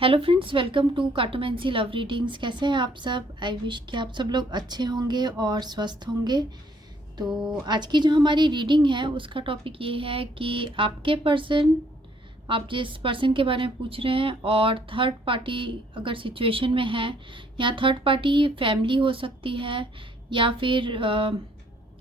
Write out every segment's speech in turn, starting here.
Hello friends, welcome to cartomancy love readings. कैसे हैं आप सब? आई विश कि आप सब लोग अच्छे होंगे और स्वस्थ होंगे। तो आज की जो हमारी रीडिंग है उसका टॉपिक ये है कि आपके पर्सन, आप जिस पर्सन के बारे में पूछ रहे हैं और थर्ड पार्टी अगर सिचुएशन में है, या थर्ड पार्टी फैमिली हो सकती है, या फिर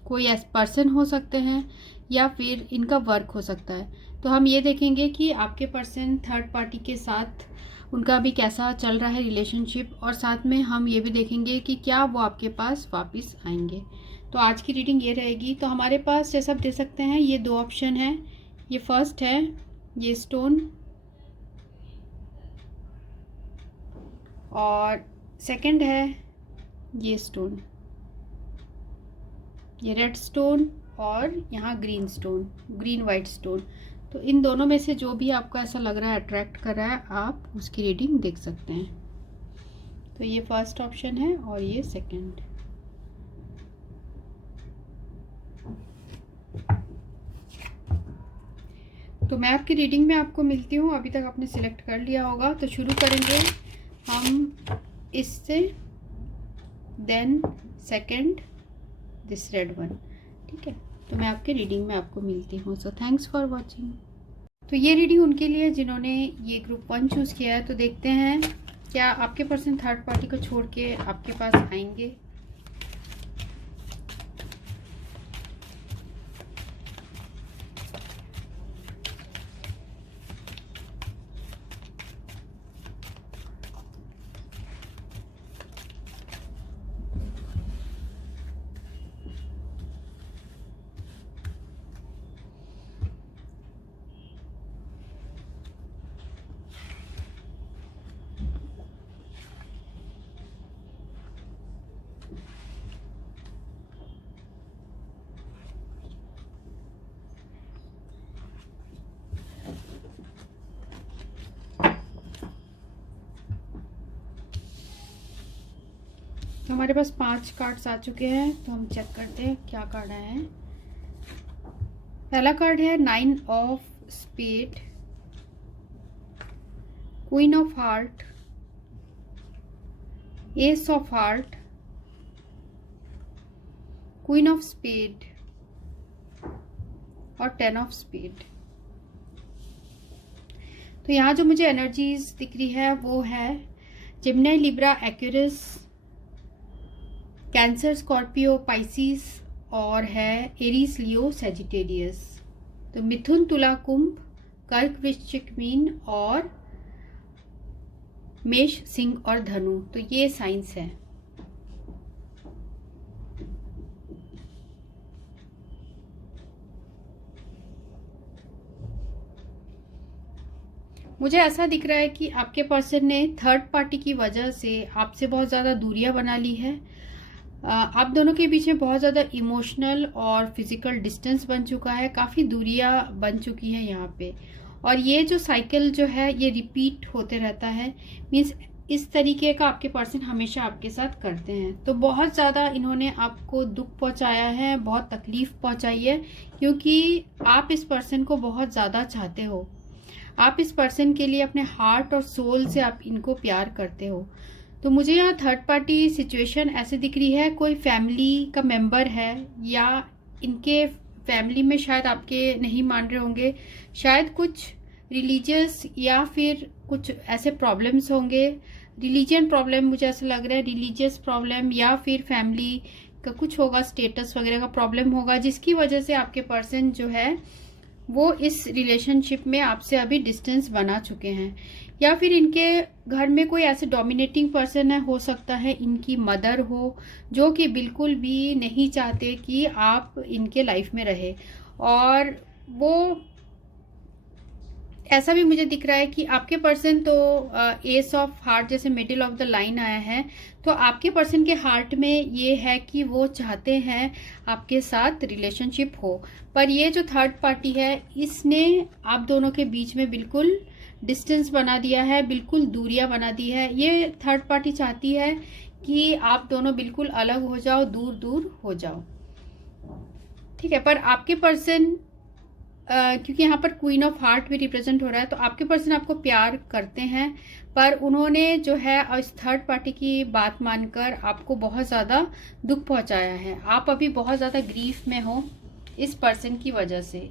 कोई ऐसा पर्सन हो सकते हैं, या फिर इनका वर्क हो सकता है। तो हम ये देखेंगे कि आपके पर्सन थर्ड पार्टी के साथ उनका अभी कैसा चल रहा है रिलेशनशिप, और साथ में हम ये भी देखेंगे कि क्या वो आपके पास वापस आएंगे। तो आज की रीडिंग ये रहेगी। तो हमारे पास जैसा आप देख सकते हैं ये दो ऑप्शन है। ये फर्स्ट है ये स्टोन, और सेकंड है ये स्टोन, ये रेड स्टोन और यहाँ green stone, green white stone. तो इन दोनों में से जो भी आपको ऐसा लग रहा है, अट्रैक्ट कर रहा है, आप उसकी रीडिंग देख सकते हैं। तो ये फर्स्ट ऑप्शन है और ये सेकंड। तो मैं आपकी रीडिंग में आपको मिलती हूँ। अभी तक आपने सिलेक्ट कर लिया होगा। तो शुरू करेंगे हम इससे, then second, this red one. ठीक है, तो मैं आपके रीडिंग में आपको मिलती हूँ। So thanks for watching. तो ये रीडिंग उनके लिए जिन्होंने ये ग्रुप 1 चूज़ किया है। तो देखते हैं क्या आपके पर्सन थर्ड पार्टी को छोड़ के आपके पास आएंगे। तो हमारे पास 5 कार्ड्स आ चुके हैं। तो हम चेक करते हैं क्या कार्ड आया है। पहला कार्ड है 9 of spade, queen of heart, ace of heart, queen of spade और 10 ऑफ स्पेड। तो यहाँ जो मुझे एनर्जीज दिख रही है वो है Gemini, Libra, Aquarius, cancer, Scorpio, Pisces और है एरीज, लियो, सैजिटेरियस। तो मिथुन, तुला, कुंभ, कर्क, वृश्चिक, मीन और मेष, सिंह और धनु। तो ये साइंस है। मुझे ऐसा दिख रहा है कि आपके पर्सन ने थर्ड पार्टी की वजह से आपसे बहुत ज़्यादा दूरियां बना ली है। आप दोनों के बीच में बहुत ज़्यादा इमोशनल और फिजिकल डिस्टेंस बन चुका है। काफ़ी दूरियां बन चुकी है यहाँ पे। और ये जो साइकिल जो है ये रिपीट होते रहता है। मीन्स इस तरीके का आपके पर्सन हमेशा आपके साथ करते हैं। तो बहुत ज़्यादा इन्होंने आपको दुख पहुंचाया है, बहुत तकलीफ पहुंचाई है, क्योंकि आप इस पर्सन को बहुत ज़्यादा चाहते हो। आप इस पर्सन के लिए अपने हार्ट और सोल से आप इनको प्यार करते हो। तो मुझे यहाँ थर्ड पार्टी सिचुएशन ऐसे दिख रही है, कोई फैमिली का मेंबर है, या इनके फैमिली में शायद आपके नहीं मान रहे होंगे, शायद कुछ रिलीजियस या फिर कुछ ऐसे प्रॉब्लम्स होंगे। रिलीजियन प्रॉब्लम मुझे ऐसा लग रहा है, रिलीजियस प्रॉब्लम, या फिर फैमिली का कुछ होगा, स्टेटस वगैरह का प्रॉब्लम होगा, जिसकी वजह से आपके पर्सन जो है वो इस रिलेशनशिप में आपसे अभी डिस्टेंस बना चुके हैं। या फिर इनके घर में कोई ऐसे डोमिनेटिंग पर्सन है, हो सकता है इनकी मदर हो, जो कि बिल्कुल भी नहीं चाहते कि आप इनके लाइफ में रहे। और वो ऐसा भी मुझे दिख रहा है कि आपके पर्सन तो एस ऑफ हार्ट जैसे मिडिल ऑफ द लाइन आया है। तो आपके पर्सन के हार्ट में ये है कि वो चाहते हैं आपके साथ रिलेशनशिप हो, पर ये जो थर्ड पार्टी है इसने आप दोनों के बीच में बिल्कुल डिस्टेंस बना दिया है, बिल्कुल दूरियां बना दी है। ये थर्ड पार्टी चाहती है कि आप दोनों बिल्कुल अलग हो जाओ, दूर दूर हो जाओ। ठीक है, पर आपके पर्सन क्योंकि यहाँ पर क्वीन ऑफ हार्ट भी रिप्रेजेंट हो रहा है, तो आपके पर्सन आपको प्यार करते हैं, पर उन्होंने जो है इस थर्ड पार्टी की बात मानकर आपको बहुत ज़्यादा दुख पहुंचाया है। आप अभी बहुत ज़्यादा ग्रीफ में हो इस पर्सन की वजह से।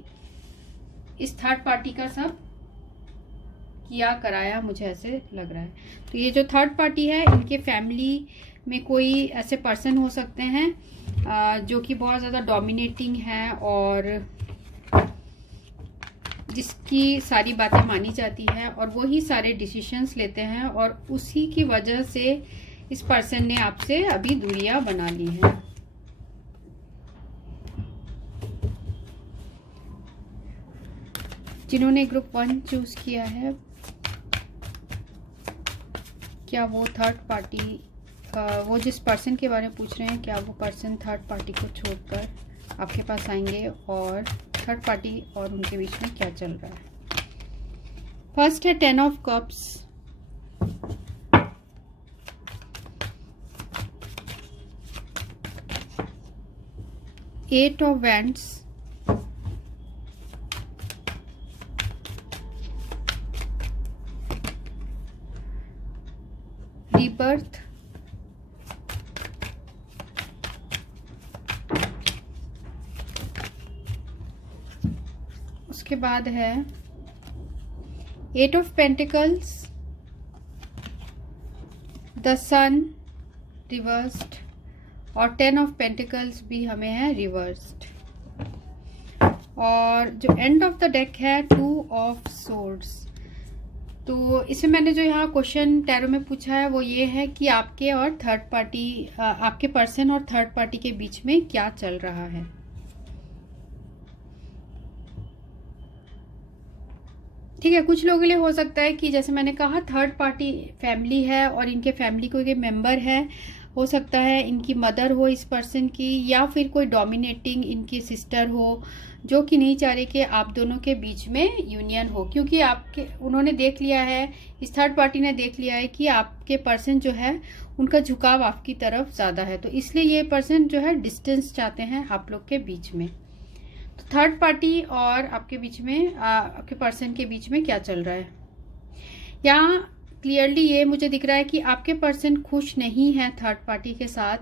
इस थर्ड पार्टी का सब किया कराया मुझे ऐसे लग रहा है। तो ये जो थर्ड पार्टी है, इनके फैमिली में कोई ऐसे पर्सन हो सकते हैं जो कि बहुत ज़्यादा डोमिनेटिंग है और जिसकी सारी बातें मानी जाती है और वो ही सारे डिसीशंस लेते हैं, और उसी की वजह से इस पर्सन ने आपसे अभी दूरियां बना ली हैं। जिन्होंने ग्रुप 1 चूज किया है, क्या वो थर्ड पार्टी, वो जिस पर्सन के बारे में पूछ रहे हैं, क्या वो पर्सन थर्ड पार्टी को छोड़कर आपके पास आएंगे, और थर्ड पार्टी और उनके बीच में क्या चल रहा है। फर्स्ट है 10 of cups, eight of wands, rebirth, उसके बाद है 8 of pentacles, the sun reversed, और 10 ऑफ पेंटिकल्स भी हमें है रिवर्स्ड। और जो एंड ऑफ द डेक है 2 ऑफ सोर्ड्स। तो इसमें मैंने जो यहाँ क्वेश्चन टैरो में पूछा है वो ये है कि आपके और थर्ड पार्टी, आपके पर्सन और थर्ड पार्टी के बीच में क्या चल रहा है। ठीक है, कुछ लोगों के लिए हो सकता है कि जैसे मैंने कहा थर्ड पार्टी फैमिली है और इनके फैमिली कोई मेंबर है, हो सकता है इनकी मदर हो इस पर्सन की, या फिर कोई डोमिनेटिंग इनकी सिस्टर हो जो कि नहीं चाह रही कि आप दोनों के बीच में यूनियन हो, क्योंकि उन्होंने देख लिया है, इस थर्ड पार्टी ने देख लिया है कि आपके पर्सन जो है उनका झुकाव आपकी तरफ ज़्यादा है, तो इसलिए ये पर्सन जो है डिस्टेंस चाहते हैं आप लोग के बीच में। तो थर्ड पार्टी और आपके बीच में, आपके पर्सन के बीच में क्या चल रहा है, यहाँ क्लियरली ये मुझे दिख रहा है कि आपके पर्सन खुश नहीं है थर्ड पार्टी के साथ,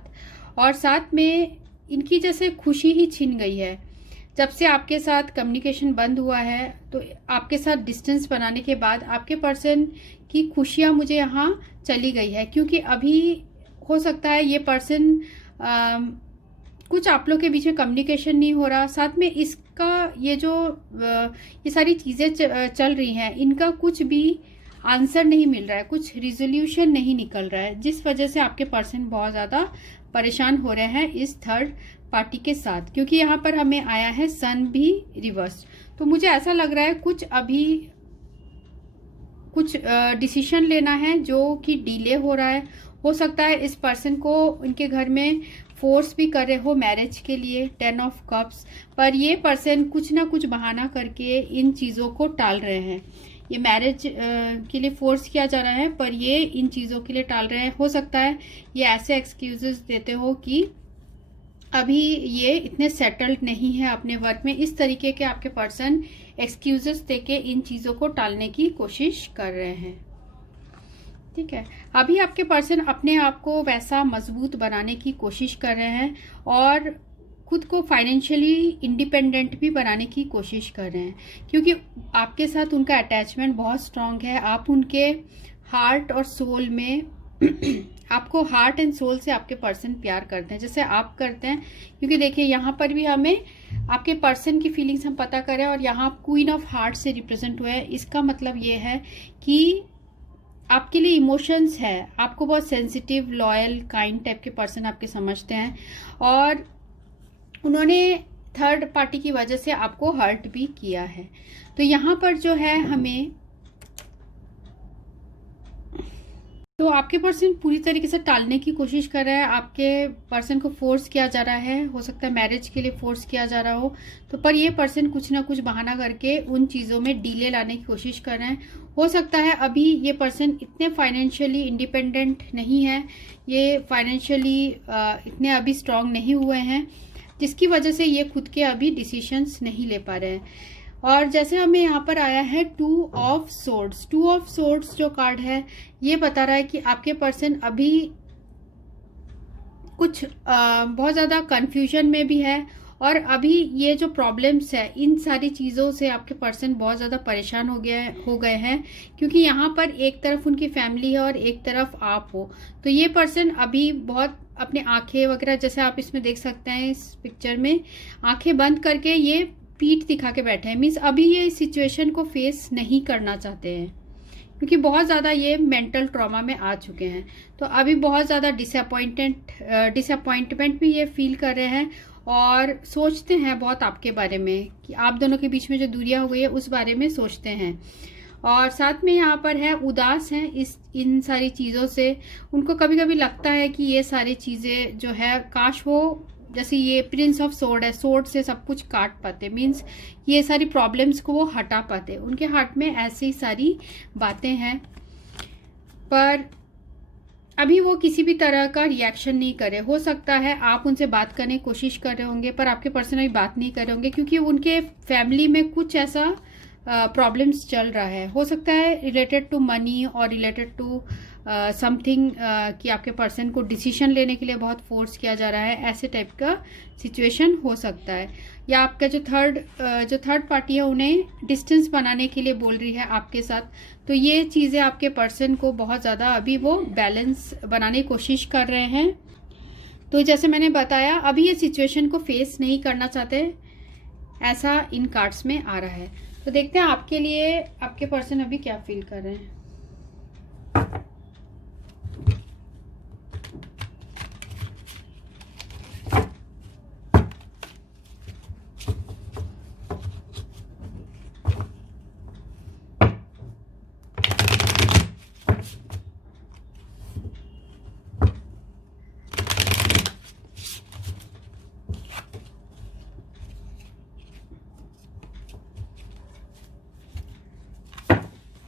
और साथ में इनकी जैसे खुशी ही छिन गई है। जब से आपके साथ कम्युनिकेशन बंद हुआ है, तो आपके साथ डिस्टेंस बनाने के बाद आपके पर्सन की खुशियां मुझे यहाँ चली गई है, क्योंकि अभी हो सकता है ये पर्सन कुछ आप लोग के बीच में कम्युनिकेशन नहीं हो रहा, साथ में इसका ये जो ये सारी चीज़ें चल रही हैं, इनका कुछ भी आंसर नहीं मिल रहा है, कुछ रिजोल्यूशन नहीं निकल रहा है, जिस वजह से आपके पर्सन बहुत ज़्यादा परेशान हो रहे हैं इस थर्ड पार्टी के साथ। क्योंकि यहाँ पर हमें आया है सन भी रिवर्स, तो मुझे ऐसा लग रहा है कुछ अभी कुछ डिसीजन लेना है जो कि डिले हो रहा है। हो सकता है इस पर्सन को इनके घर में फोर्स भी कर रहे हो मैरिज के लिए, 10 ऑफ कप्स, पर ये पर्सन कुछ ना कुछ बहाना करके इन चीज़ों को टाल रहे हैं। ये मैरिज के लिए फोर्स किया जा रहा है, पर ये इन चीज़ों के लिए टाल रहे हैं। हो सकता है ये ऐसे एक्सक्यूजेस देते हो कि अभी ये इतने सेटल्ड नहीं है अपने वर्क में, इस तरीके के आपके पर्सन एक्सक्यूजेस देके इन चीज़ों को टालने की कोशिश कर रहे हैं। ठीक है, अभी आपके पर्सन अपने आप को वैसा मजबूत बनाने की कोशिश कर रहे हैं और खुद को फाइनेंशियली इंडिपेंडेंट भी बनाने की कोशिश कर रहे हैं, क्योंकि आपके साथ उनका अटैचमेंट बहुत स्ट्रांग है। आप उनके हार्ट और सोल में आपको हार्ट एंड सोल से आपके पर्सन प्यार करते हैं, जैसे आप करते हैं। क्योंकि देखिए यहाँ पर भी हमें आपके पर्सन की फीलिंग्स हम पता करें, और यहाँ क्वीन ऑफ हार्ट से रिप्रेजेंट हुआ है। इसका मतलब ये है कि आपके लिए इमोशंस है, आपको बहुत सेंसिटिव, लॉयल, काइंड टाइप के पर्सन आपके समझते हैं, और उन्होंने थर्ड पार्टी की वजह से आपको हर्ट भी किया है। तो यहाँ पर जो है हमें, तो आपके पर्सन पूरी तरीके से टालने की कोशिश कर रहा है, आपके पर्सन को फोर्स किया जा रहा है, हो सकता है मैरिज के लिए फोर्स किया जा रहा हो, तो पर ये पर्सन कुछ ना कुछ बहाना करके उन चीज़ों में डिले लाने की कोशिश कर रहे हैं। हो सकता है अभी ये पर्सन इतने फाइनेंशियली इंडिपेंडेंट नहीं है, ये फाइनेंशियली इतने अभी स्ट्रांग नहीं हुए हैं, जिसकी वजह से ये खुद के अभी डिसीशंस नहीं ले पा रहे हैं। और जैसे हमें यहाँ पर आया है 2 ऑफ सोर्ड्स। 2 ऑफ सोर्ड्स जो कार्ड है ये बता रहा है कि आपके पर्सन अभी कुछ बहुत ज़्यादा कंफ्यूजन में भी है, और अभी ये जो प्रॉब्लम्स है इन सारी चीज़ों से आपके पर्सन बहुत ज़्यादा परेशान हो गए हैं, क्योंकि यहाँ पर एक तरफ उनकी फैमिली है और एक तरफ आप हो। तो ये पर्सन अभी बहुत अपने आंखें वगैरह, जैसे आप इसमें देख सकते हैं इस पिक्चर में, आंखें बंद करके ये पीठ दिखा के बैठे हैं। मीन्स अभी ये इस सिचुएशन को फेस नहीं करना चाहते हैं, क्योंकि बहुत ज़्यादा ये मेंटल ट्रॉमा में आ चुके हैं। तो अभी बहुत ज़्यादा डिसअपॉइंटमेंट भी ये फील कर रहे हैं, और सोचते हैं बहुत आपके बारे में, कि आप दोनों के बीच में जो दूरियां हो गई है उस बारे में सोचते हैं। और साथ में यहाँ पर है उदास हैं इन सारी चीज़ों से। उनको कभी कभी लगता है कि ये सारी चीज़ें जो है काश वो, जैसे ये प्रिंस ऑफ सोर्ड है, सोर्ड से सब कुछ काट पाते, मीन्स ये सारी प्रॉब्लम्स को वो हटा पाते। उनके हार्ट में ऐसी सारी बातें हैं, पर अभी वो किसी भी तरह का रिएक्शन नहीं करे। हो सकता है आप उनसे बात करने की कोशिश कर रहे होंगे, पर आपके पर्सन अभी बात नहीं कर रहे होंगे, क्योंकि उनके फैमिली में कुछ ऐसा प्रॉब्लम्स चल रहा है। हो सकता है रिलेटेड टू मनी और रिलेटेड टू समथिंग, कि आपके पर्सन को डिसीजन लेने के लिए बहुत फोर्स किया जा रहा है, ऐसे टाइप का सिचुएशन हो सकता है। या आपका जो थर्ड पार्टी है उन्हें डिस्टेंस बनाने के लिए बोल रही है आपके साथ। तो ये चीज़ें आपके पर्सन को बहुत ज़्यादा अभी वो बैलेंस बनाने की कोशिश कर रहे हैं। तो जैसे मैंने बताया, अभी ये सिचुएशन को फेस नहीं करना चाहते, ऐसा इन कार्ड्स में आ रहा है। तो देखते हैं आपके लिए आपके पर्सन अभी क्या फील कर रहे हैं।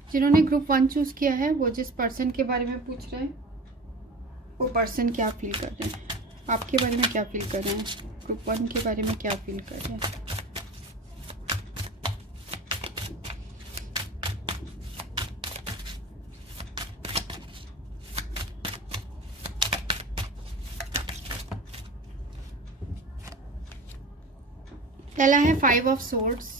जिन्होंने ग्रुप 1 चूज किया है, वो जिस पर्सन के बारे में पूछ रहे हैं, वो पर्सन क्या फील कर रहे हैं, आपके बारे में क्या फील कर रहे हैं, ग्रुप 1 के बारे में क्या फील कर रहे हैं। पहला है 5 ऑफ सोर्ड्स,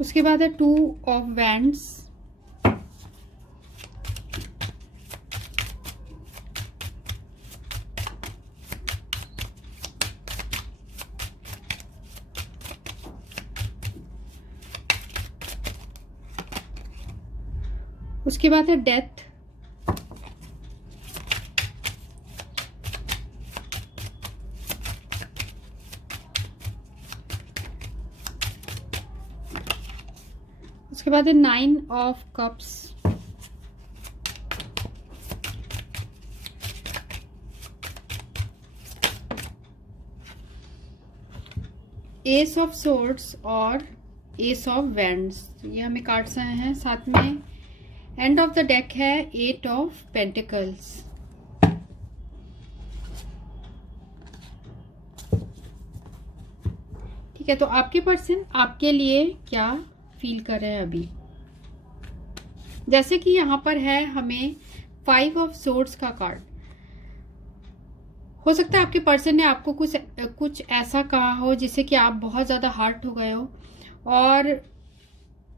उसके बाद है 2 ऑफ वैंड्स, उसके बाद है डेथ, उसके बाद है 9 of cups, S of swords और एस ऑफ वैंड्स। ये हमें कार्ड्स आए हैं। साथ में एंड ऑफ द डेक है 8 ऑफ पेंटिकल्स। ठीक है, तो आपके पर्सन आपके लिए क्या फील कर रहे हैं अभी। जैसे कि यहाँ पर है हमें 5 ऑफ सोर्ड्स का कार्ड। हो सकता है आपके पर्सन ने आपको कुछ ऐसा कहा हो जिससे कि आप बहुत ज़्यादा हर्ट हो गए हो, और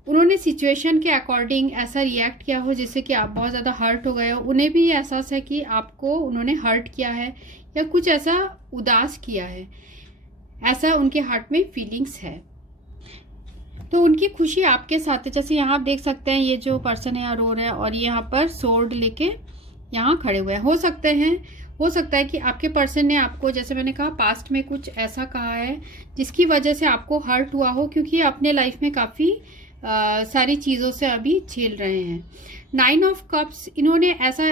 उन्होंने सिचुएशन के अकॉर्डिंग ऐसा रिएक्ट किया हो जिससे कि आप बहुत ज़्यादा हर्ट हो गए हो। उन्हें भी एहसास है कि आपको उन्होंने हर्ट किया है या कुछ ऐसा उदास किया है, ऐसा उनके हार्ट में फीलिंग्स है। तो उनकी खुशी आपके साथ है। जैसे यहाँ आप देख सकते हैं ये जो पर्सन है यहाँ रो रहा है, और ये यहाँ पर सोर्ड लेके यहाँ खड़े हुए हैं। हो सकता है कि आपके पर्सन ने आपको, जैसे मैंने कहा, पास्ट में कुछ ऐसा कहा है जिसकी वजह से आपको हर्ट हुआ हो, क्योंकि अपने लाइफ में काफ़ी सारी चीज़ों से अभी झेल रहे हैं। 9 ऑफ कप्स, इन्होंने ऐसा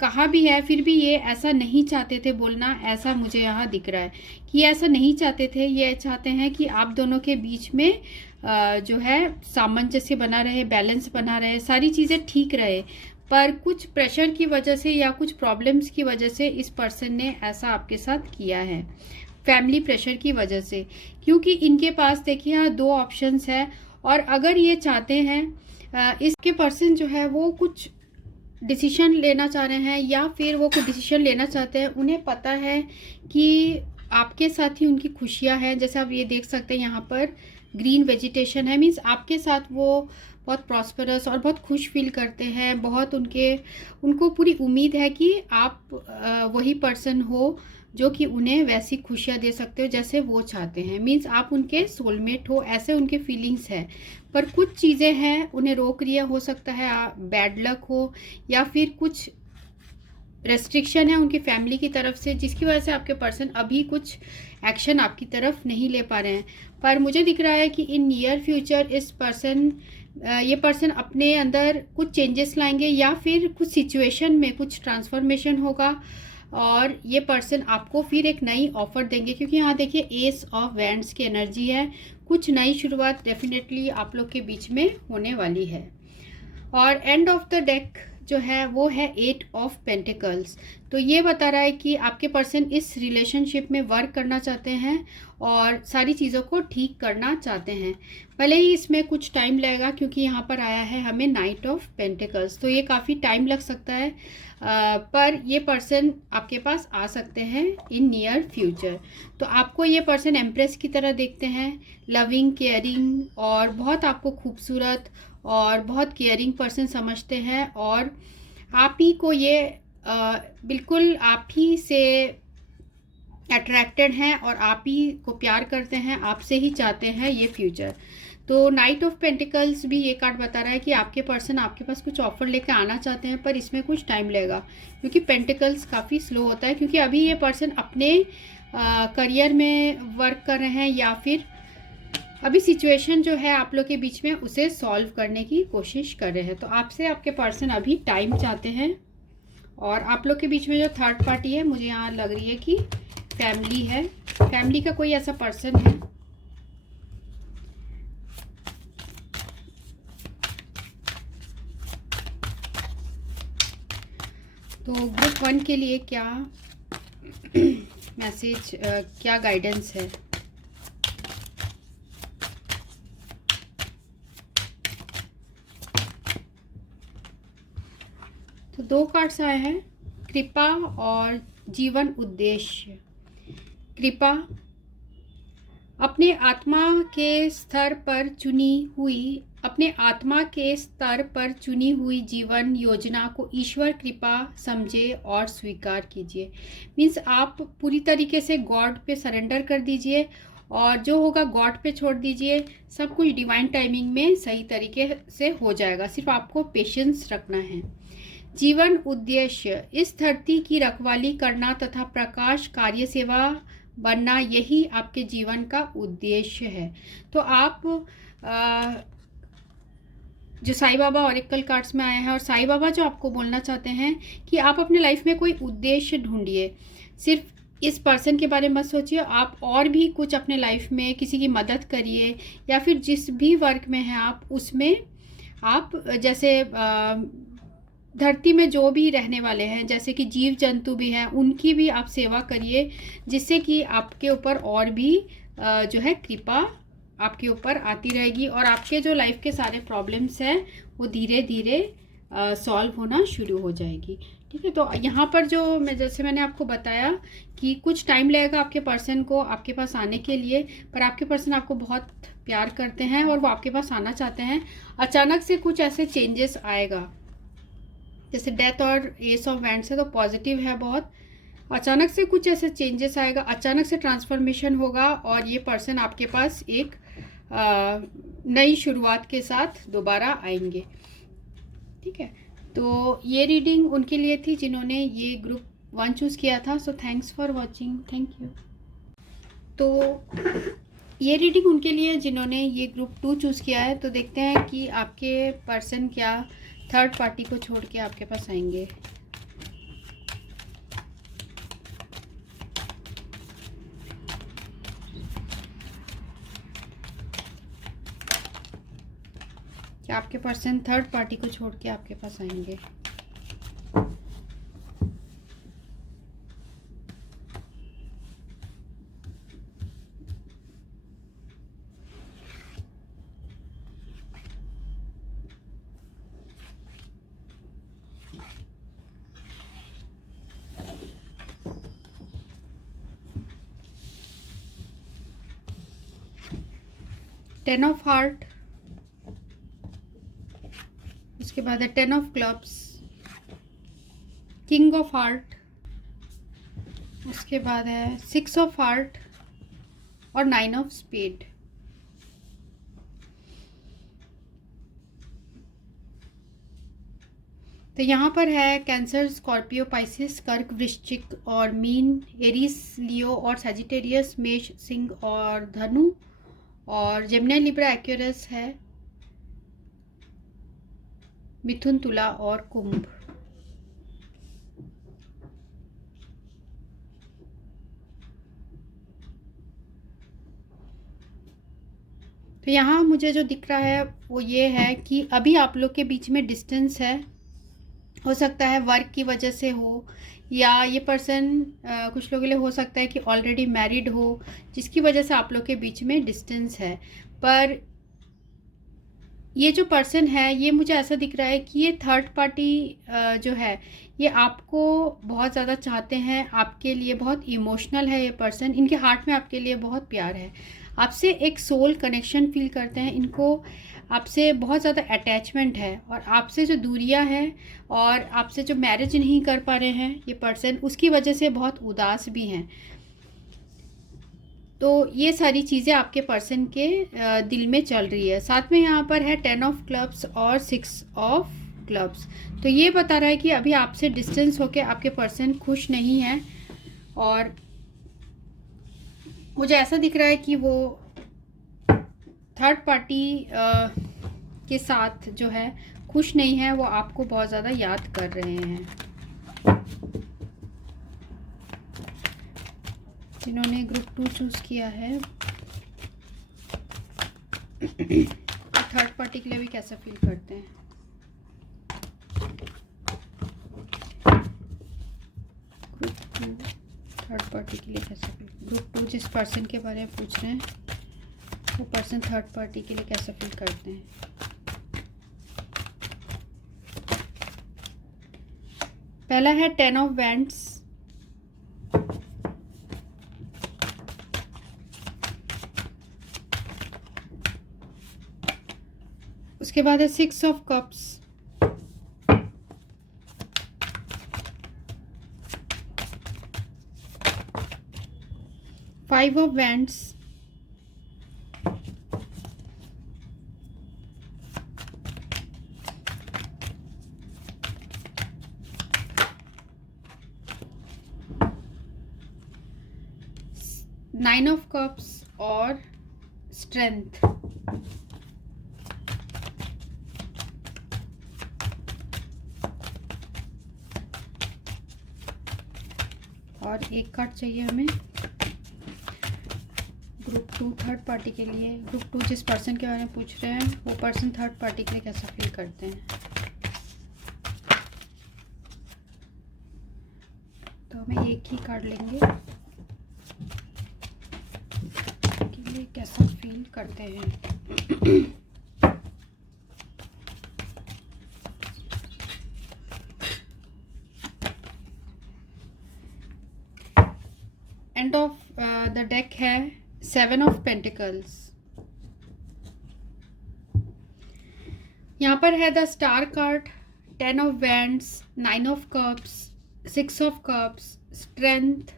कहा भी है, फिर भी ये ऐसा नहीं चाहते थे बोलना, ऐसा मुझे यहाँ दिख रहा है कि ये ऐसा नहीं चाहते थे। ये चाहते हैं कि आप दोनों के बीच में जो है सामंजस्य बना रहे, बैलेंस बना रहे, सारी चीज़ें ठीक रहे। पर कुछ प्रेशर की वजह से या कुछ प्रॉब्लम्स की वजह से इस पर्सन ने ऐसा आपके साथ किया है, फैमिली प्रेशर की वजह से। क्योंकि इनके पास देखिए यहाँ 2 ऑप्शंस है, और अगर ये चाहते हैं इसके पर्सन जो है वो कुछ डिसीजन लेना चाह रहे हैं या फिर वो कुछ डिसीजन लेना चाहते हैं, उन्हें पता है कि आपके साथ ही उनकी खुशियां हैं। जैसे आप ये देख सकते हैं यहाँ पर ग्रीन वेजिटेशन है, मीन्स आपके साथ वो बहुत प्रॉस्परस और बहुत खुश फील करते हैं। बहुत उनको पूरी उम्मीद है कि आप वही पर्सन हो जो कि उन्हें वैसी खुशियां दे सकते हो जैसे वो चाहते हैं। मीन्स आप उनके सोलमेट हो, ऐसे उनके फीलिंग्स है। पर कुछ चीज़ें हैं उन्हें रोक रही है, हो सकता है बैड लक हो या फिर कुछ रेस्ट्रिक्शन है उनकी फैमिली की तरफ से, जिसकी वजह से आपके पर्सन अभी कुछ एक्शन आपकी तरफ नहीं ले पा रहे हैं। पर मुझे दिख रहा है कि इन नियर फ्यूचर ये पर्सन अपने अंदर कुछ चेंजेस लाएंगे या फिर कुछ सिचुएशन में कुछ ट्रांसफॉर्मेशन होगा, और ये पर्सन आपको फिर एक नई ऑफर देंगे। क्योंकि यहाँ देखिए एस ऑफ वैंड्स की एनर्जी है, कुछ नई शुरुआत डेफिनेटली आप लोग के बीच में होने वाली है। और एंड ऑफ द डेक जो है वो है 8 ऑफ पेंटिकल्स। तो ये बता रहा है कि आपके पर्सन इस रिलेशनशिप में वर्क करना चाहते हैं और सारी चीज़ों को ठीक करना चाहते हैं। भले ही इसमें कुछ टाइम लगेगा, क्योंकि यहाँ पर आया है हमें नाइट ऑफ पेंटिकल्स, तो ये काफ़ी टाइम लग सकता है। पर ये पर्सन आपके पास आ सकते हैं इन नियर फ्यूचर। तो आपको ये पर्सन एम्प्रेस की तरह देखते हैं, लविंग, केयरिंग और बहुत आपको खूबसूरत और बहुत केयरिंग पर्सन समझते हैं, और आप ही को ये बिल्कुल आप ही से अट्रैक्टेड हैं और आप ही को प्यार करते हैं, आपसे ही चाहते हैं ये फ्यूचर। तो नाइट ऑफ पेंटिकल्स भी ये कार्ड बता रहा है कि आपके पर्सन आपके पास कुछ ऑफर लेकर आना चाहते हैं, पर इसमें कुछ टाइम लगेगा, क्योंकि पेंटिकल्स काफ़ी स्लो होता है। क्योंकि अभी ये पर्सन अपने करियर में वर्क कर रहे हैं या फिर अभी सिचुएशन जो है आप लोग के बीच में उसे सॉल्व करने की कोशिश कर रहे हैं। तो आपसे आपके पर्सन अभी टाइम चाहते हैं, और आप लोग के बीच में जो थर्ड पार्टी है, मुझे यहाँ लग रही है कि फैमिली है, फैमिली का कोई ऐसा पर्सन है। तो ग्रुप 1 के लिए क्या मैसेज, क्या गाइडेंस है? तो 2 कार्ड्स आए हैं, कृपा और जीवन उद्देश्य। कृपा अपने आत्मा के स्तर पर चुनी हुई जीवन योजना को ईश्वर कृपा समझे और स्वीकार कीजिए। मीन्स आप पूरी तरीके से गॉड पे सरेंडर कर दीजिए, और जो होगा गॉड पे छोड़ दीजिए। सब कुछ डिवाइन टाइमिंग में सही तरीके से हो जाएगा, सिर्फ आपको पेशेंस रखना है। जीवन उद्देश्य इस धरती की रखवाली करना तथा प्रकाश कार्य सेवा बनना, यही आपके जीवन का उद्देश्य है। तो आप जो साईं बाबा ऑरेकल कार्ड्स में आया है, और साईं बाबा जो आपको बोलना चाहते हैं कि आप अपने लाइफ में कोई उद्देश्य ढूंढिए। सिर्फ इस पर्सन के बारे में मत सोचिए, आप और भी कुछ अपने लाइफ में किसी की मदद करिए, या फिर जिस भी वर्क में हैं आप उसमें आप जैसे धरती में जो भी रहने वाले हैं, जैसे कि जीव जंतु भी हैं, उनकी भी आप सेवा करिए, जिससे कि आपके ऊपर और भी जो है कृपा आपके ऊपर आती रहेगी, और आपके जो लाइफ के सारे प्रॉब्लम्स हैं वो धीरे धीरे सॉल्व होना शुरू हो जाएगी। ठीक है, तो यहाँ पर जो जैसे मैंने आपको बताया कि कुछ टाइम लगेगा आपके पर्सन को आपके पास आने के लिए, पर आपके पर्सन आपको बहुत प्यार करते हैं और वो आपके पास आना चाहते हैं। अचानक से कुछ ऐसे चेंजेस आएगा, जैसे डेथ और एस ऑफ वैंड्स है तो पॉजिटिव है बहुत। अचानक से कुछ ऐसे चेंजेस आएगा, अचानक से ट्रांसफॉर्मेशन होगा, और ये पर्सन आपके पास एक नई शुरुआत के साथ दोबारा आएंगे। ठीक है, तो ये रीडिंग उनके लिए थी जिन्होंने ये ग्रुप 1 चूज़ किया था। So thanks for watching, thank you. तो ये रीडिंग उनके लिए जिन्होंने ये ग्रुप 2 चूज़ किया है। तो देखते हैं कि आपके पर्सन क्या थर्ड पार्टी को छोड़ के आपके पास आएंगे। कि आपके पर्सन थर्ड पार्टी को छोड़ के आपके पास आएंगे। टेन ऑफ हार्ट, उसके बाद है ten of clubs, king of heart, उसके बाद है सिक्स ऑफ हार्ट और नाइन ऑफ स्पेड। तो यहाँ पर है कैंसर, स्कॉर्पियो, पाइसिस, कर्क, वृश्चिक और मीन, एरीज, लियो और सजिटेरियस, मेष, सिंह और धनु, और जेमिनी, लिब्रा, एक्वेरियस है, मिथुन, तुला और कुंभ। तो यहाँ मुझे जो दिख रहा है वो ये है कि अभी आप लोग के बीच में डिस्टेंस है। हो सकता है वर्क की वजह से हो, या ये पर्सन कुछ लोगों के लिए हो सकता है कि ऑलरेडी मैरिड हो, जिसकी वजह से आप लोग के बीच में डिस्टेंस है। पर ये जो पर्सन है, ये मुझे ऐसा दिख रहा है कि ये थर्ड पार्टी जो है, ये आपको बहुत ज़्यादा चाहते हैं, आपके लिए बहुत इमोशनल है ये पर्सन, इनके हार्ट में आपके लिए बहुत प्यार है, आपसे एक सोल कनेक्शन फील करते हैं, इनको आपसे बहुत ज़्यादा अटैचमेंट है, और आपसे जो दूरियां हैं और आपसे जो मैरिज नहीं कर पा रहे हैं ये पर्सन, उसकी वजह से बहुत उदास भी हैं। तो ये सारी चीज़ें आपके पर्सन के दिल में चल रही है। साथ में यहाँ पर है टेन ऑफ क्लब्स और सिक्स ऑफ क्लब्स। तो ये बता रहा है कि अभी आपसे डिस्टेंस होके आपके पर्सन खुश नहीं है, और मुझे ऐसा दिख रहा है कि वो थर्ड पार्टी के साथ जो है खुश नहीं है, वो आपको बहुत ज़्यादा याद कर रहे हैं। जिन्होंने ग्रुप 2 चूज़ किया है, थर्ड पार्टी के लिए भी कैसा फील करते हैं। ग्रुप 2 थर्ड पार्टी के लिए कैसा फील, ग्रुप 2 जिस पर्सन के बारे में पूछ रहे हैं वो पर्सन थर्ड पार्टी के लिए कैसा फील करते हैं। पहला है टेन ऑफ वैंड्स, उसके बाद है six of cups, five of wands, nine of cups और स्ट्रेंथ। और एक कार्ड चाहिए हमें ग्रुप 2 थर्ड पार्टी के लिए। ग्रुप 2 जिस पर्सन के बारे में पूछ रहे हैं वो पर्सन थर्ड पार्टी के लिए कैसा फील करते हैं। तो हमें एक ही कार्ड लेंगे के लिए कैसा फील करते हैं। एंड ऑफ द डेक है सेवन ऑफ पेंटिकल्स। यहाँ पर है the star card, ten of wands, nine of cups, six of cups, strength,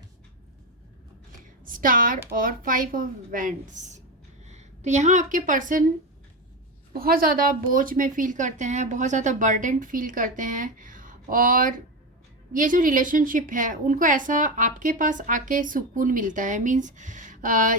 star और फाइव ऑफ वैंड्स। तो यहाँ आपके पर्सन बहुत ज़्यादा बोझ में फील करते हैं, बहुत ज़्यादा बर्डन फील करते हैं, और ये जो रिलेशनशिप है उनको ऐसा आपके पास आके सुकून मिलता है। मीन्स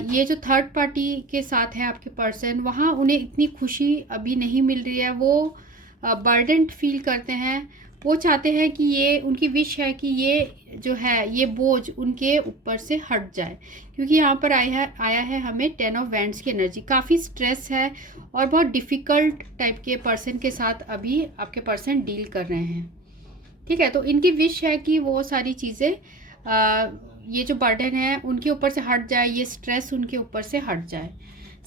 ये जो थर्ड पार्टी के साथ है आपके पर्सन, वहाँ उन्हें इतनी खुशी अभी नहीं मिल रही है, वो बर्डन फील करते हैं। वो चाहते हैं कि ये, उनकी विश है कि ये जो है ये बोझ उनके ऊपर से हट जाए, क्योंकि यहाँ पर आया है हमें 10 ऑफ वैंड्स की एनर्जी। काफ़ी स्ट्रेस है और बहुत डिफ़िकल्ट टाइप के पर्सन के साथ अभी आपके पर्सन डील कर रहे हैं। ठीक है, तो इनकी विश है कि वो सारी चीज़ें ये जो बर्डन है उनके ऊपर से हट जाए, ये स्ट्रेस उनके ऊपर से हट जाए।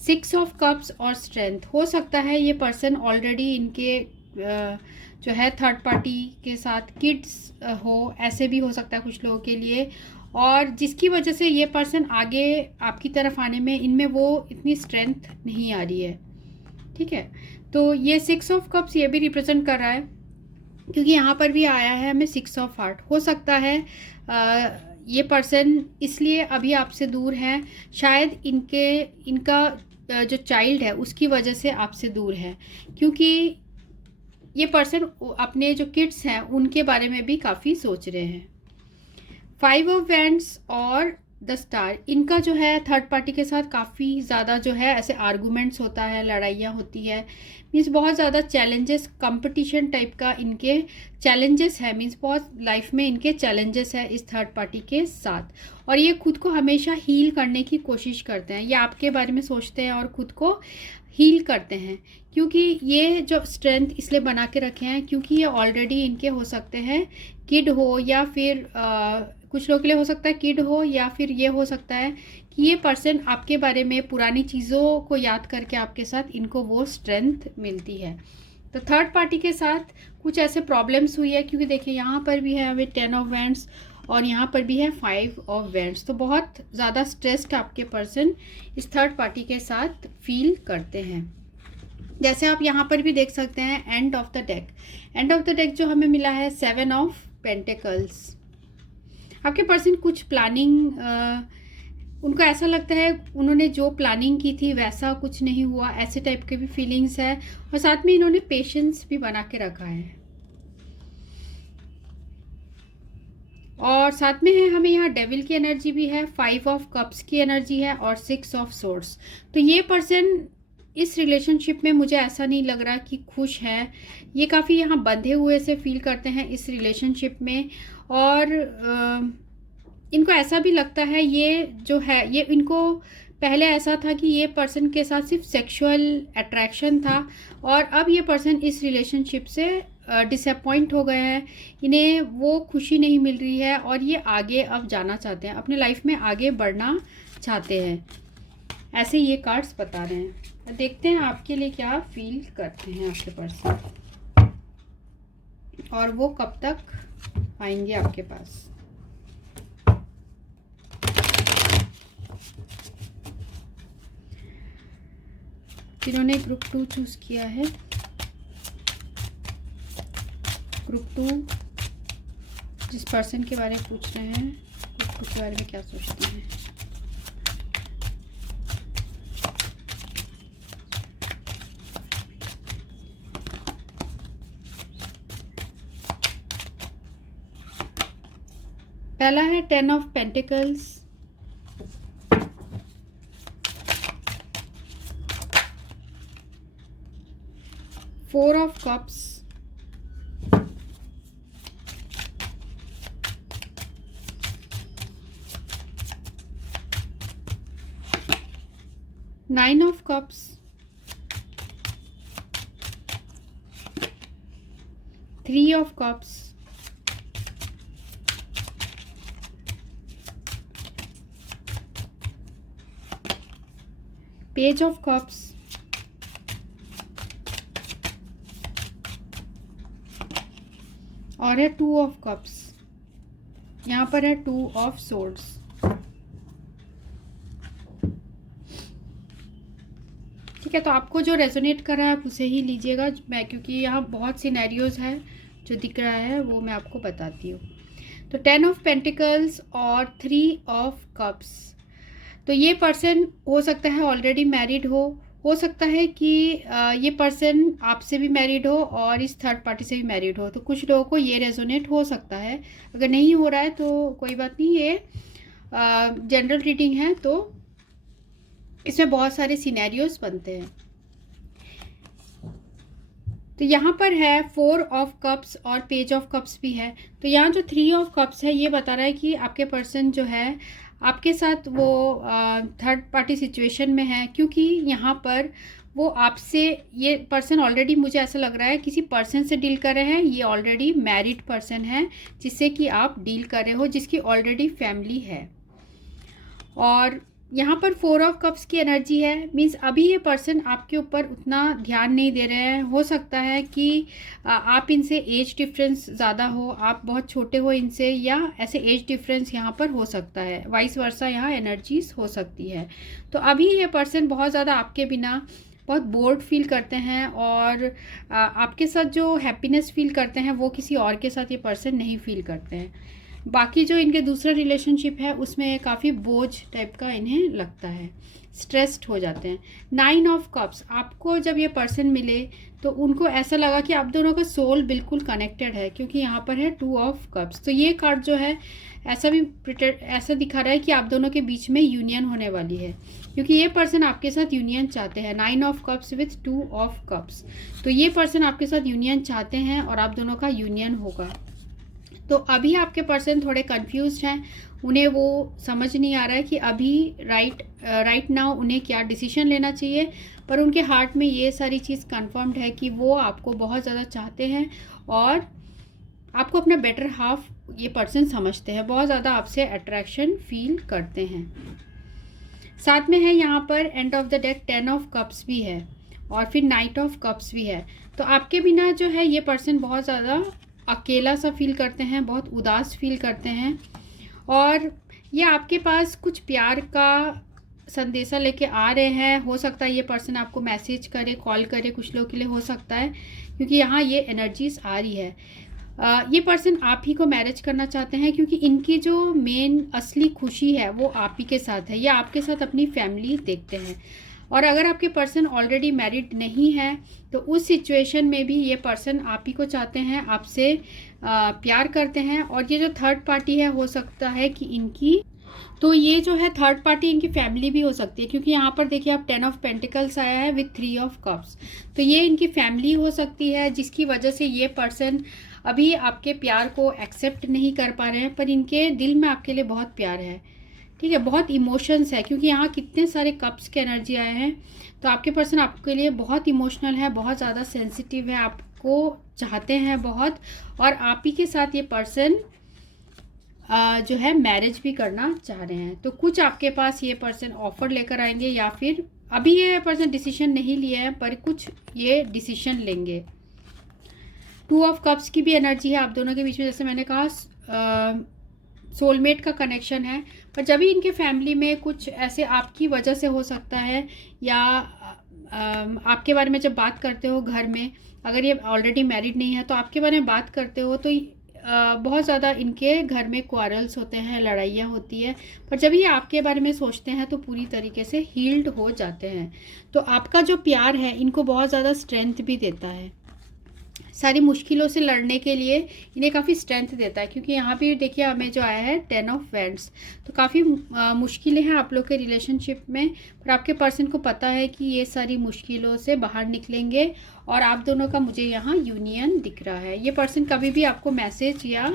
6 ऑफ कप्स और स्ट्रेंथ, हो सकता है ये पर्सन ऑलरेडी इनके जो है थर्ड पार्टी के साथ किड्स हो, ऐसे भी हो सकता है कुछ लोगों के लिए, और जिसकी वजह से ये पर्सन आगे आपकी तरफ आने में इनमें वो इतनी स्ट्रेंथ नहीं आ रही है। ठीक है, तो ये 6 ऑफ कप्स ये भी रिप्रेजेंट कर रहा है, क्योंकि यहाँ पर भी आया है हमें 6 ऑफ हार्ट। हो सकता है ये पर्सन इसलिए अभी आपसे दूर है, शायद इनका जो चाइल्ड है उसकी वजह से आपसे दूर है, क्योंकि ये पर्सन अपने जो किड्स हैं उनके बारे में भी काफ़ी सोच रहे हैं। 5 ऑफ वैंड्स और द स्टार, इनका जो है थर्ड पार्टी के साथ काफ़ी ज़्यादा जो है ऐसे आर्गूमेंट्स होता है, लड़ाइयाँ होती है, मीन्स बहुत ज़्यादा चैलेंजेस, कंपटीशन टाइप का इनके चैलेंजेस है, मीन्स बहुत लाइफ में इनके चैलेंजेस है इस थर्ड पार्टी के साथ, और ये खुद को हमेशा हील करने की कोशिश करते हैं। ये आपके बारे में सोचते हैं और खुद को हील करते हैं, क्योंकि ये जो स्ट्रेंथ इसलिए बना के रखे हैं क्योंकि ये ऑलरेडी इनके हो सकते हैं किड हो, या फिर कुछ लोगों के लिए हो सकता है किड हो, या फिर ये हो सकता है कि ये पर्सन आपके बारे में पुरानी चीज़ों को याद करके आपके साथ इनको वो स्ट्रेंथ मिलती है। तो थर्ड पार्टी के साथ कुछ ऐसे प्रॉब्लम्स हुई है, क्योंकि देखिए यहाँ पर भी है हमें 10 ऑफ वैंड्स और यहाँ पर भी है 5 ऑफ वैंड्स, तो बहुत ज़्यादा स्ट्रेस्ड आपके पर्सन इस थर्ड पार्टी के साथ फील करते हैं। जैसे आप यहाँ पर भी देख सकते हैं end of the deck, end of the deck जो हमें मिला है 7 ऑफ पेंटिकल्स। आपके पर्सन कुछ प्लानिंग, उनको ऐसा लगता है उन्होंने जो प्लानिंग की थी वैसा कुछ नहीं हुआ, ऐसे टाइप के भी फीलिंग्स है, और साथ में इन्होंने पेशेंस भी बना के रखा है। और साथ में है हमें यहाँ डेविल की एनर्जी भी है, 5 ऑफ कप्स की एनर्जी है और 6 ऑफ सोर्ड्स। तो ये पर्सन इस रिलेशनशिप में मुझे ऐसा नहीं लग रहा कि खुश है, ये काफ़ी यहाँ बंधे हुए से फील करते हैं इस रिलेशनशिप में, और इनको ऐसा भी लगता है ये जो है ये इनको पहले ऐसा था कि ये पर्सन के साथ सिर्फ सेक्सुअल अट्रैक्शन था, और अब ये पर्सन इस रिलेशनशिप से डिसअपॉइंट हो गए हैं, इन्हें वो खुशी नहीं मिल रही है और ये आगे अब जाना चाहते हैं, अपने लाइफ में आगे बढ़ना चाहते हैं, ऐसे ये कार्ड्स बता रहे हैं। देखते हैं आपके लिए क्या फील करते हैं आपके पर्सन, और वो कब तक आएंगे आपके पास। जिन्होंने ग्रुप 2 चूज किया है, ग्रुप 2 जिस पर्सन के बारे में पूछ रहे हैं, ग्रुप 2 के बारे में क्या सोचते हैं। पहला है 10 of pentacles, 4 of cups, 9 of cups, 3 of cups, page of cups, और है 2 ऑफ कप्स, यहाँ पर है 2 ऑफ सोर्ड्स। ठीक है, तो आपको जो रेजोनेट कर रहा है आप उसे ही लीजिएगा, मैं क्योंकि यहाँ बहुत सिनेरियोज है जो दिख रहा है वो मैं आपको बताती हूँ। तो 10 ऑफ पेंटिकल्स और 3 ऑफ कप्स, तो ये पर्सन हो सकता है ऑलरेडी मैरिड हो सकता है कि ये पर्सन आपसे भी मैरिड हो और इस थर्ड पार्टी से भी मैरिड हो, तो कुछ लोगों को ये रेजोनेट हो सकता है। अगर नहीं हो रहा है तो कोई बात नहीं, ये जनरल रीडिंग है, तो इसमें बहुत सारे सिनेरियोज बनते हैं। तो यहाँ पर है 4 ऑफ कप्स और पेज ऑफ कप्स भी है। तो यहाँ जो 3 ऑफ कप्स है ये बता रहा है कि आपके पर्सन जो है आपके साथ वो थर्ड पार्टी सिचुएशन में है, क्योंकि यहाँ पर वो आपसे, ये पर्सन ऑलरेडी, मुझे ऐसा लग रहा है किसी पर्सन से डील कर रहे हैं। ये ऑलरेडी मैरिड पर्सन है जिससे कि आप डील कर रहे हो, जिसकी ऑलरेडी फैमिली है। और यहाँ पर 4 ऑफ कप्स की एनर्जी है, मीन्स अभी ये पर्सन आपके ऊपर उतना ध्यान नहीं दे रहे हैं। हो सकता है कि आप इनसे एज डिफरेंस ज़्यादा हो, आप बहुत छोटे हो इनसे, या ऐसे एज डिफरेंस यहाँ पर हो सकता है, वाइस वर्सा यहाँ एनर्जीज हो सकती है। तो अभी ये पर्सन बहुत ज़्यादा आपके बिना बहुत बोर्ड फील करते हैं, और आपके साथ जो हैप्पीनेस फील करते हैं वो किसी और के साथ ये पर्सन नहीं फील करते हैं। बाकी जो इनके दूसरा रिलेशनशिप है उसमें काफ़ी बोझ टाइप का इन्हें लगता है, स्ट्रेस्ड हो जाते हैं। 9 ऑफ कप्स, आपको जब ये पर्सन मिले तो उनको ऐसा लगा कि आप दोनों का सोल बिल्कुल कनेक्टेड है, क्योंकि यहाँ पर है 2 ऑफ कप्स। तो ये कार्ड जो है ऐसा दिखा रहा है कि आप दोनों के बीच में यूनियन होने वाली है, क्योंकि ये पर्सन आपके साथ यूनियन चाहते हैं। 9 of cups with 2 of cups, तो ये पर्सन आपके साथ यूनियन चाहते हैं और आप दोनों का यूनियन होगा। तो अभी आपके पर्सन थोड़े कंफ्यूज्ड हैं, उन्हें वो समझ नहीं आ रहा है कि अभी राइट नाउ उन्हें क्या डिसीजन लेना चाहिए, पर उनके हार्ट में ये सारी चीज़ कंफर्म्ड है कि वो आपको बहुत ज़्यादा चाहते हैं और आपको अपना बेटर हाफ ये पर्सन समझते हैं, बहुत ज़्यादा आपसे अट्रैक्शन फील करते हैं। साथ में है यहाँ पर end of the deck 10 of cups भी है और फिर नाइट ऑफ कप्स भी है। तो आपके बिना जो है ये पर्सन बहुत ज़्यादा अकेला सा फील करते हैं, बहुत उदास फील करते हैं, और ये आपके पास कुछ प्यार का संदेशा लेके आ रहे हैं। हो सकता है ये पर्सन आपको मैसेज करे, कॉल करे, कुछ लोगों के लिए हो सकता है, क्योंकि यहाँ ये एनर्जीज आ रही है। ये पर्सन आप ही को मैरिज करना चाहते हैं, क्योंकि इनकी जो मेन असली खुशी है वो आप ही के साथ है, ये आपके साथ अपनी फैमिली देखते हैं। और अगर आपके पर्सन ऑलरेडी मैरिड नहीं है तो उस सिचुएशन में भी ये पर्सन आप ही को चाहते हैं, आपसे प्यार करते हैं। और ये जो थर्ड पार्टी है हो सकता है कि इनकी, तो ये जो है थर्ड पार्टी इनकी फैमिली भी हो सकती है, क्योंकि यहाँ पर देखिए आप 10 ऑफ पेंटिकल्स आया है विथ 3 ऑफ कप्स। तो ये इनकी फैमिली हो सकती है, जिसकी वजह से ये पर्सन अभी आपके प्यार को एक्सेप्ट नहीं कर पा रहे हैं, पर इनके दिल में आपके लिए बहुत प्यार है, ठीक है, बहुत इमोशंस है, क्योंकि यहाँ कितने सारे कप्स के एनर्जी आए हैं। तो आपके पर्सन आपके लिए बहुत इमोशनल है, बहुत ज़्यादा सेंसिटिव है, आपको चाहते हैं बहुत, और आप ही के साथ ये पर्सन जो है मैरिज भी करना चाह रहे हैं। तो कुछ आपके पास ये पर्सन ऑफर लेकर आएंगे, या फिर अभी ये पर्सन डिसीजन नहीं लिया है पर कुछ ये डिसीजन लेंगे। 2 ऑफ कप्स की भी एनर्जी है आप दोनों के बीच में, जैसे मैंने कहा सोलमेट का कनेक्शन है, पर जब भी इनके फैमिली में कुछ ऐसे आपकी वजह से हो सकता है, या आपके बारे में जब बात करते हो घर में, अगर ये ऑलरेडी मैरिड नहीं है तो आपके बारे में बात करते हो तो बहुत ज़्यादा इनके घर में क्वारल्स होते हैं, लड़ाइयाँ होती है, पर जब ये आपके बारे में सोचते हैं तो पूरी तरीके से हील्ड हो जाते हैं। तो आपका जो प्यार है इनको बहुत ज़्यादा स्ट्रेंथ भी देता है, सारी मुश्किलों से लड़ने के लिए इन्हें काफ़ी स्ट्रेंथ देता है, क्योंकि यहाँ पे देखिए हमें जो आया है 10 ऑफ वैंड्स। तो काफ़ी मुश्किलें हैं आप लोग के रिलेशनशिप में, पर आपके पर्सन को पता है कि ये सारी मुश्किलों से बाहर निकलेंगे, और आप दोनों का मुझे यहाँ यूनियन दिख रहा है। ये पर्सन कभी भी आपको मैसेज या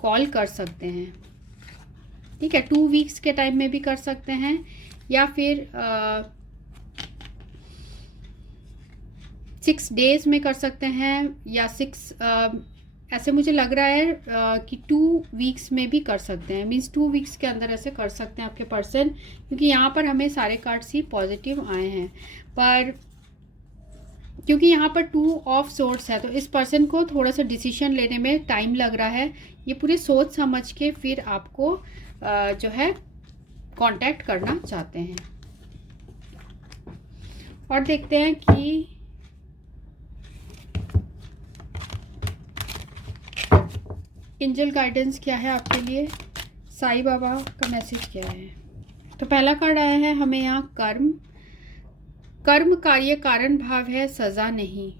कॉल कर सकते हैं, ठीक है, 2 वीक्स के टाइम में भी कर सकते हैं, या फिर 6 डेज में कर सकते हैं, या 6 ऐसे मुझे लग रहा है कि 2 वीक्स में भी कर सकते हैं, मीन्स 2 वीक्स के अंदर ऐसे कर सकते हैं आपके पर्सन, क्योंकि यहाँ पर हमें सारे कार्ड्स ही पॉजिटिव आए हैं। पर क्योंकि यहाँ पर 2 ऑफ सोर्ड्स है तो इस पर्सन को थोड़ा सा डिसीजन लेने में टाइम लग रहा है, ये पूरी सोच समझ के फिर आपको जो है कांटेक्ट करना चाहते हैं। और देखते हैं कि एंजल गाइडेंस क्या है आपके लिए, साईं बाबा का मैसेज क्या है। तो पहला कार्ड आया है हमें यहाँ कर्म, कर्म कार्य कारण भाव है, सजा नहीं।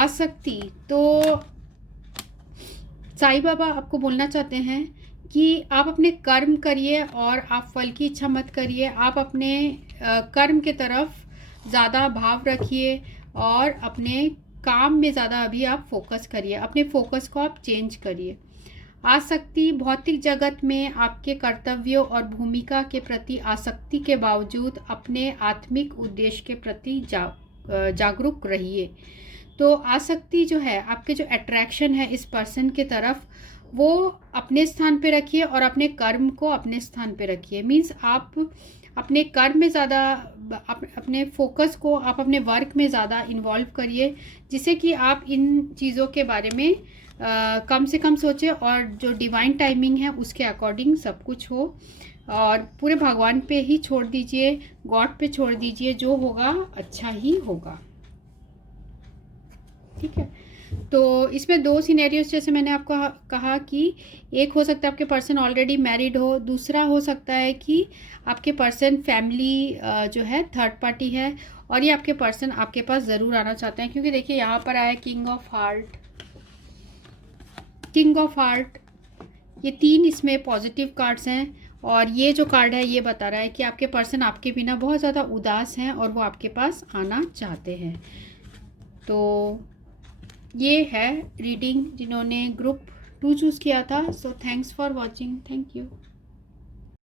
आसक्ति, तो साईं बाबा आपको बोलना चाहते हैं कि आप अपने कर्म करिए और आप फल की इच्छा मत करिए। आप अपने कर्म के तरफ ज़्यादा भाव रखिए और अपने काम में ज़्यादा अभी आप फोकस करिए, अपने फोकस को आप चेंज करिए। आसक्ति, भौतिक जगत में आपके कर्तव्यों और भूमिका के प्रति आसक्ति के बावजूद अपने आत्मिक उद्देश्य के प्रति जागरूक रहिए। तो आसक्ति जो है, आपके जो अट्रैक्शन है इस पर्सन के तरफ, वो अपने स्थान पे रखिए और अपने कर्म को अपने स्थान पे रखिए। मीन्स आप अपने कर्म में ज़्यादा, अपने फोकस को आप अपने वर्क में ज़्यादा इन्वॉल्व करिए, जिससे कि आप इन चीज़ों के बारे में कम से कम सोचें और जो डिवाइन टाइमिंग है उसके अकॉर्डिंग सब कुछ हो। और पूरे भगवान पे ही छोड़ दीजिए, गॉड पे छोड़ दीजिए, जो होगा अच्छा ही होगा। ठीक है, तो इसमें दो सिनेरियोस जैसे मैंने आपको कहा कि एक हो सकता है आपके पर्सन ऑलरेडी मैरिड हो, दूसरा हो सकता है कि आपके पर्सन फैमिली जो है थर्ड पार्टी है और ये आपके पर्सन आपके पास ज़रूर आना चाहते हैं। क्योंकि देखिए यहाँ पर आया king of heart, king of heart, ये तीन इसमें पॉजिटिव कार्ड्स हैं और ये जो कार्ड है ये बता रहा है कि आपके पर्सन आपके बिना बहुत ज़्यादा उदास हैं और वो आपके पास आना चाहते हैं। तो ये है रीडिंग जिन्होंने ग्रुप 2 चूज़ किया था। So thanks for watching, thank you.